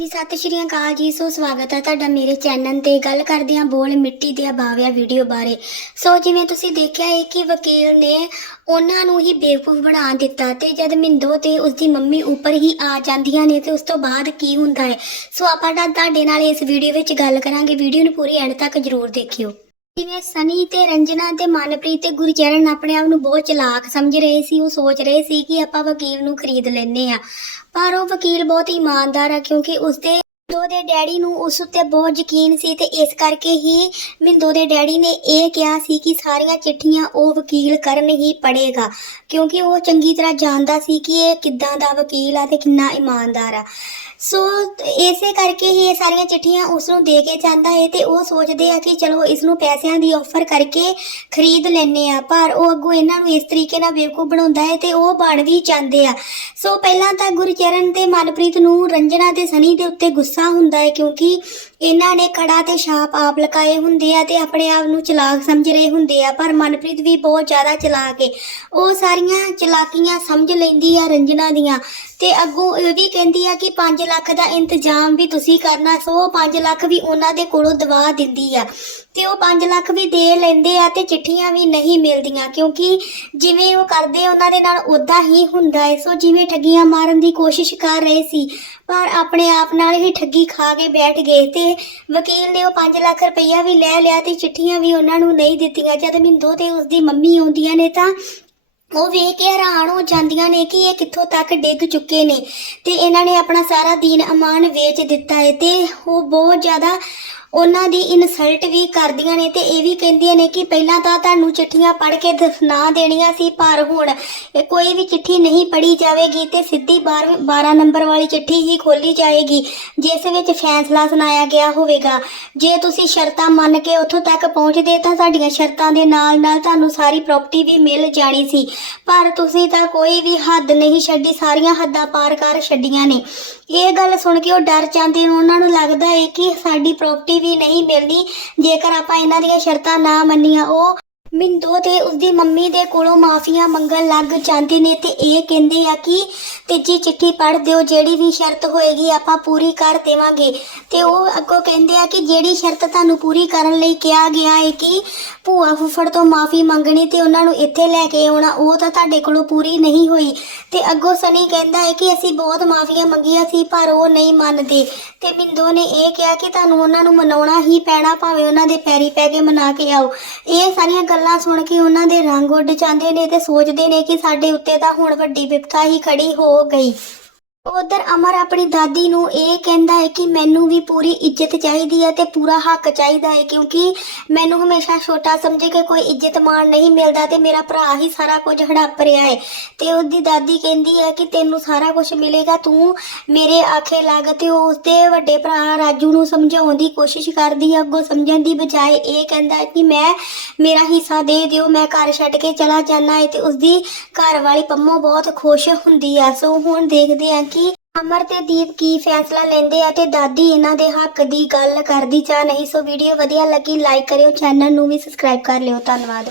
ਜੀ, ਸਤਿ ਸ਼੍ਰੀ ਅਕਾਲ ਜੀ, ਸੋ ਸਵਾਗਤ ਹੈ ਤੁਹਾਡਾ ਮੇਰੇ ਚੈਨਲ ਤੇ। ਗੱਲ ਕਰਦੇ ਹਾਂ ਬੋਲ ਮਿੱਟੀ ਦੇ ਬਾਵਿਆ ਵੀਡੀਓ ਬਾਰੇ। ਸੋ ਜਿਵੇਂ ਤੁਸੀਂ ਦੇਖਿਆ ਹੈ ਕਿ ਵਕੀਲ ਨੇ ਉਹਨਾਂ ਨੂੰ ਹੀ ਬੇਵਕੂਫ ਬਣਾ ਦਿੱਤਾ ਤੇ ਜਦ ਮਿੰਦੋ ਤੇ ਉਸਦੀ ਮੰਮੀ ਉੱਪਰ ਹੀ ਆ ਜਾਂਦੀਆਂ ਨੇ ਤੇ ਉਸ ਤੋਂ ਬਾਅਦ ਕੀ ਹੁੰਦਾ ਹੈ। ਸੋ ਆਪਾਂ ਤਾਂ ਤੁਹਾਡੇ ਨਾਲ ਇਸ ਵੀਡੀਓ ਵਿੱਚ ਗੱਲ ਕਰਾਂਗੇ। ਵੀਡੀਓ ਨੂੰ ਪੂਰੀ ਐਂਡ ਤੱਕ ਜਰੂਰ ਦੇਖਿਓ। ਜਿਵੇਂ ਸਨੀ ਤੇ ਰੰਜਨਾ ਤੇ ਮਨਪ੍ਰੀਤ ਤੇ ਗੁਰਚਰਨ ਆਪਣੇ ਆਪ ਨੂੰ ਬਹੁਤ ਚਲਾਕ ਸਮਝ ਰਹੇ ਸੀ, ਉਹ ਸੋਚ ਰਹੇ ਸੀ ਕਿ ਆਪਾਂ ਵਕੀਲ ਨੂੰ ਖਰੀਦ ਲੈਨੇ ਆ ਪਰ ਉਹ ਵਕੀਲ ਬਹੁਤ ਇਮਾਨਦਾਰ ਆ ਕਿਉਂਕਿ ਉਸਦੇ ਮਿੰਦੋ ਦੇ ਡੈਡੀ ਨੂੰ ਉਸ ਉੱਤੇ ਬਹੁਤ ਯਕੀਨ ਸੀ ਤੇ ਇਸ ਕਰਕੇ ਹੀ ਮਿੰਦੋ ਦੇ ਡੈਡੀ ਨੇ ਇਹ ਕਿਹਾ ਸੀ ਕਿ ਸਾਰੀਆਂ ਚਿੱਠੀਆਂ ਉਹ ਵਕੀਲ ਕਰਨ ਹੀ ਪੜੇਗਾ ਕਿਉਂਕਿ ਉਹ ਚੰਗੀ ਤਰ੍ਹਾਂ ਜਾਣਦਾ ਸੀ ਕਿ ਇਹ ਕਿੱਦਾਂ ਦਾ ਵਕੀਲ ਆ ਤੇ ਕਿੰਨਾ ਇਮਾਨਦਾਰ ਆ। ਸੋ ਇਸੇ ਕਰਕੇ ਹੀ ਇਹ ਸਾਰੀਆਂ ਚਿੱਠੀਆਂ ਉਸ ਨੂੰ ਦੇ ਕੇ ਜਾਂਦਾ ਹੈ ਤੇ ਉਹ ਸੋਚਦੇ ਆ ਕਿ ਚਲੋ ਇਸ ਨੂੰ ਪੈਸਿਆਂ ਦੀ ਆਫਰ ਕਰਕੇ ਖਰੀਦ ਲੈਨੇ ਆ। ਪਰ ਉਹ ਅੱਗੋਂ ਇਹਨਾਂ ਨੂੰ ਇਸ ਤਰੀਕੇ ਨਾਲ ਬੇਵਕੂਫ ਬਣਾਉਂਦਾ ਹੈ ਤੇ ਉਹ ਬਣ ਵੀ ਜਾਂਦੇ ਆ। ਸੋ ਪਹਿਲਾਂ ਤਾਂ ਗੁਰਚਰਨ ਤੇ ਮਨਪ੍ਰੀਤ ਨੂੰ ਰੰਜਨਾ ਤੇ ਸਨੀ ਦੇ ਉੱਤੇ ਗੁੱਸਾ ਹੁੰਦਾ ਹੈ ਕਿਉਂਕਿ ਇਹਨਾਂ ਨੇ ਖੜਾ ਤੇ ਛਾਪ ਆਪ ਲਗਾਏ ਹੁੰਦੇ ਆ ਤੇ ਆਪਣੇ ਆਪ ਨੂੰ ਚਲਾਕ ਸਮਝ ਰਹੇ ਹੁੰਦੇ ਆ, ਪਰ ਮਨਪ੍ਰੀਤ ਵੀ ਬਹੁਤ ਜ਼ਿਆਦਾ ਚਲਾਕ ਹੈ ਉਹ ਸਾਰੀਆਂ ਚਲਾਕੀਆਂ ਸਮਝ ਲੈਂਦੀ ਆ ਰੰਜਨਾ ਦੀਆਂ ਤੇ ਅੱਗੋਂ ਇਹ ਵੀ ਕਹਿੰਦੀ ਆ ਕਿ 5 ਲੱਖ ਦਾ ਇੰਤਜ਼ਾਮ ਵੀ ਤੁਸੀਂ ਕਰਨਾ, ਸੋ ਉਹ 5 ਲੱਖ ਵੀ ਉਹਨਾਂ ਦੇ ਕੋਲੋਂ ਦਵਾ ਦਿੰਦੀ ਆ। ਤੇ ਉਹ 5 ਲੱਖ ਵੀ ਦੇ ਲੈਂਦੇ ਆ ਤੇ ਚਿੱਠੀਆਂ ਵੀ ਨਹੀਂ ਮਿਲਦੀਆਂ, ਕਿਉਂਕਿ ਜਿਵੇਂ ਉਹ ਕਰਦੇ ਉਹਨਾਂ ਦੇ ਨਾਲ ਉਦਾਂ ਹੀ ਹੁੰਦਾ ਹੈ ਸੋ ਜਿਵੇਂ ਠੱਗੀਆਂ ਮਾਰਨ ਦੀ ਕੋਸ਼ਿਸ਼ ਕਰ ਰਹੇ ਸੀ, ਪਰ ਆਪਣੇ ਆਪ ਨਾਲ ਹੀ ਠੱਗੀ ਖਾ ਕੇ ਬੈਠ ਗਏ ਤੇ ਵਕੀਲ ਨੇ ਉਹ 5 ਲੱਖ ਰੁਪਈਆ ਵੀ ਲੈ ਲਿਆ ਤੇ ਚਿੱਠੀਆਂ ਵੀ ਉਹਨਾਂ ਨੂੰ ਨਹੀਂ ਦਿੱਤੀਆਂ। ਜਦ ਮਿੰਦੋ ਤੇ ਉਸਦੀ ਮੰਮੀ ਆਉਂਦੀਆਂ ਨੇ ਤਾਂ ਉਹ ਵੇਖ ਕੇ ਹੈਰਾਨ ਹੋ ਜਾਂਦੀਆਂ ਨੇ ਕਿ ਇਹ ਕਿੱਥੋਂ ਤੱਕ ਡਿੱਗ ਚੁੱਕੇ ਨੇ। ਤੇ ਇਹਨਾਂ ਨੇ ਆਪਣਾ ਸਾਰਾ ਦੀਨ ਅਮਾਨ ਵੇਚ ਦਿੱਤਾ ਹੈ ਤੇ ਉਹ ਬਹੁਤ ਜ਼ਿਆਦਾ ਉਹਨਾਂ ਦੀ ਇਨਸਲਟ ਵੀ ਕਰਦੀਆਂ ਨੇ ਤੇ ਇਹ ਵੀ ਕਹਿੰਦੀਆਂ ਨੇ ਕਿ ਪਹਿਲਾਂ ਤਾਂ ਤੁਹਾਨੂੰ ਚਿੱਠੀਆਂ ਪੜ੍ਹ ਕੇ ਦੱਸਣਾ ਦੇਣੀਆਂ ਸੀ, ਪਰ ਹੁਣ ਕੋਈ ਵੀ ਚਿੱਠੀ ਨਹੀਂ ਪੜ੍ਹੀ ਜਾਵੇਗੀ ਤੇ ਸਿੱਧੀ 12 12 ਨੰਬਰ ਵਾਲੀ ਚਿੱਠੀ ਹੀ ਖੋਲੀ ਜਾਏਗੀ, ਜਿਸ ਵਿੱਚ ਫੈਸਲਾ ਸੁਣਾਇਆ ਗਿਆ ਹੋਵੇਗਾ। ਜੇ ਤੁਸੀਂ ਸ਼ਰਤਾਂ ਮੰਨ ਕੇ ਉੱਥੋਂ ਤੱਕ ਪਹੁੰਚਦੇ ਤਾਂ ਸਾਡੀਆਂ ਸ਼ਰਤਾਂ ਦੇ ਨਾਲ ਨਾਲ ਤੁਹਾਨੂੰ ਸਾਰੀ ਪ੍ਰਾਪਰਟੀ ਵੀ ਮਿਲ ਜਾਣੀ ਸੀ। ਪਰ ਤੁਸੀਂ ਤਾਂ ਕੋਈ ਵੀ ਹੱਦ ਨਹੀਂ ਛੱਡੀ, ਸਾਰੀਆਂ ਹੱਦਾਂ ਪਾਰ ਕਰ ਛੱਡੀਆਂ ਨੇ। ਇਹ ਗੱਲ ਸੁਣ ਕੇ ਉਹ ਡਰ ਜਾਂਦੇ ਨੇ। ਉਹਨਾਂ ਨੂੰ ਲੱਗਦਾ ਹੈ ਕਿ ਸਾਡੀ ਪ੍ਰਾਪਰਟੀ ਵੀ ਨਹੀਂ ਮਿਲਣੀ। ਜੇਕਰ ਆਪਾਂ ਇਹਨਾਂ ਦੀਆਂ ਸ਼ਰਤਾਂ ਨਾ ਮੰਨੀਆਂ, ਉਹ ਮਿੰਦੋ ਤੇ ਉਸਦੀ ਮੰਮੀ ਦੇ ਕੋਲੋਂ ਮਾਫੀਆਂ ਮੰਗਣ ਲੱਗ ਜਾਂਦੇ ਨੇ ਤੇ ਇਹ ਕਹਿੰਦੇ ਆ ਕਿ ਤੀਜੀ ਚਿੱਠੀ ਪੜ੍ਹ ਦਿਓ, ਜਿਹੜੀ ਵੀ ਸ਼ਰਤ ਹੋਏਗੀ ਆਪਾਂ ਪੂਰੀ ਕਰ ਦੇਵਾਂਗੇ। ਤੇ ਉਹ ਅੱਗੋਂ ਕਹਿੰਦੇ ਆ ਕਿ ਜਿਹੜੀ ਸ਼ਰਤ ਤੁਹਾਨੂੰ ਪੂਰੀ ਕਰਨ ਲਈ ਕਿਹਾ ਗਿਆ ਹੈ ਕਿ ਭੂਆ ਫੁੱਫੜ ਤੋਂ ਮਾਫੀ ਮੰਗਣੀ ਤੇ ਉਹਨਾਂ ਨੂੰ ਇੱਥੇ ਲੈ ਕੇ ਆਉਣਾ, ਉਹ ਤਾਂ ਤੁਹਾਡੇ ਕੋਲੋਂ ਪੂਰੀ ਨਹੀਂ ਹੋਈ। ਤੇ ਅੱਗੋਂ ਸਨੀ ਕਹਿੰਦਾ ਹੈ ਕਿ ਅਸੀਂ ਬਹੁਤ ਮਾਫੀਆਂ ਮੰਗੀਆਂ ਸੀ, ਪਰ ਉਹ ਨਹੀਂ ਮੰਨਦੇ। ਤੇ ਮਿੰਦੋ ਨੇ ਇਹ ਕਿਹਾ ਕਿ ਤੁਹਾਨੂੰ ਉਹਨਾਂ ਨੂੰ ਮਨਾਉਣਾ ਹੀ ਪੈਣਾ, ਭਾਵੇਂ ਉਹਨਾਂ ਦੇ ਪੈਰੀ ਪੈ ਕੇ ਮਨਾ ਕੇ ਆਓ। ਇਹ ਸਾਰੀਆਂ ਗੱਲਾਂ ਸੁਣ ਕੇ ਉਹਨਾਂ ਦੇ ਰੰਗ ਉੱਡ ਜਾਂਦੇ ਨੇ ਤੇ ਸੋਚਦੇ ਨੇ ਕਿ ਸਾਡੇ ਉੱਤੇ ਤਾਂ ਹੁਣ ਵੱਡੀ ਵਿਪਤਾ ਹੀ ਖੜੀ ਹੋ ਗਈ। ਉਧਰ ਅਮਰ ਆਪਣੀ ਦਾਦੀ ਨੂੰ ਇਹ ਕਹਿੰਦਾ ਹੈ ਕਿ ਮੈਨੂੰ ਵੀ ਪੂਰੀ ਇੱਜ਼ਤ ਚਾਹੀਦੀ ਹੈ ਤੇ ਪੂਰਾ ਹੱਕ ਚਾਹੀਦਾ ਹੈ ਕਿਉਂਕਿ ਮੈਨੂੰ ਹਮੇਸ਼ਾ ਛੋਟਾ ਸਮਝ ਕੇ ਕੋਈ ਇੱਜ਼ਤ ਮਾਣ ਨਹੀਂ ਮਿਲਦਾ ਤੇ ਮੇਰਾ ਭਰਾ ਹੀ ਸਾਰਾ ਕੁਝ ਹੜੱਪ ਰਿਹਾ ਹੈ। ਤੇ ਉਹਦੀ ਦਾਦੀ ਕਹਿੰਦੀ ਹੈ ਕਿ ਤੈਨੂੰ ਸਾਰਾ ਕੁਝ ਮਿਲੇਗਾ, ਤੂੰ ਮੇਰੇ ਆਖੇ ਲੱਗ ਤੇ ਉਹ ਉਸਦੇ ਵੱਡੇ ਭਰਾ ਰਾਜੂ ਨੂੰ ਸਮਝਾਉਣ ਦੀ ਕੋਸ਼ਿਸ਼ ਕਰਦੀ ਹੈ। ਅੱਗੋਂ ਸਮਝਣ ਦੀ ਬਜਾਏ ਇਹ ਕਹਿੰਦਾ ਹੈ ਕਿ ਮੈਂ, ਮੇਰਾ ਹਿੱਸਾ ਦੇ ਦਿਓ, ਮੈਂ ਘਰ ਛੱਡ ਕੇ ਚਲਾ ਜਾਣਾ ਹੈ ਤੇ ਉਸਦੀ ਘਰ ਵਾਲੀ ਪੰਮੋ ਬਹੁਤ ਖੁਸ਼ ਹੁੰਦੀ ਹੈ। ਸੋ ਹੁਣ ਦੇਖਦੇ ਹਾਂ ਕਿ ਅਮਰ ਤੇ ਦੀਪ ਕੀ ਫੈਸਲਾ ਲੈਂਦੇ ਆ ਤੇ ਦਾਦੀ ਇਹਨਾਂ ਦੇ ਹੱਕ ਦੀ ਗੱਲ ਕਰਦੀ ਚਾ ਨਹੀਂ, ਸੋ ਵੀਡੀਓ ਵਧੀਆ ਲੱਗੀ ਲਾਈਕ ਕਰਿਓ ਚੈਨਲ ਨੂੰ ਵੀ ਸਬਸਕ੍ਰਾਈਬ ਕਰ ਲਿਓ, ਧੰਨਵਾਦ।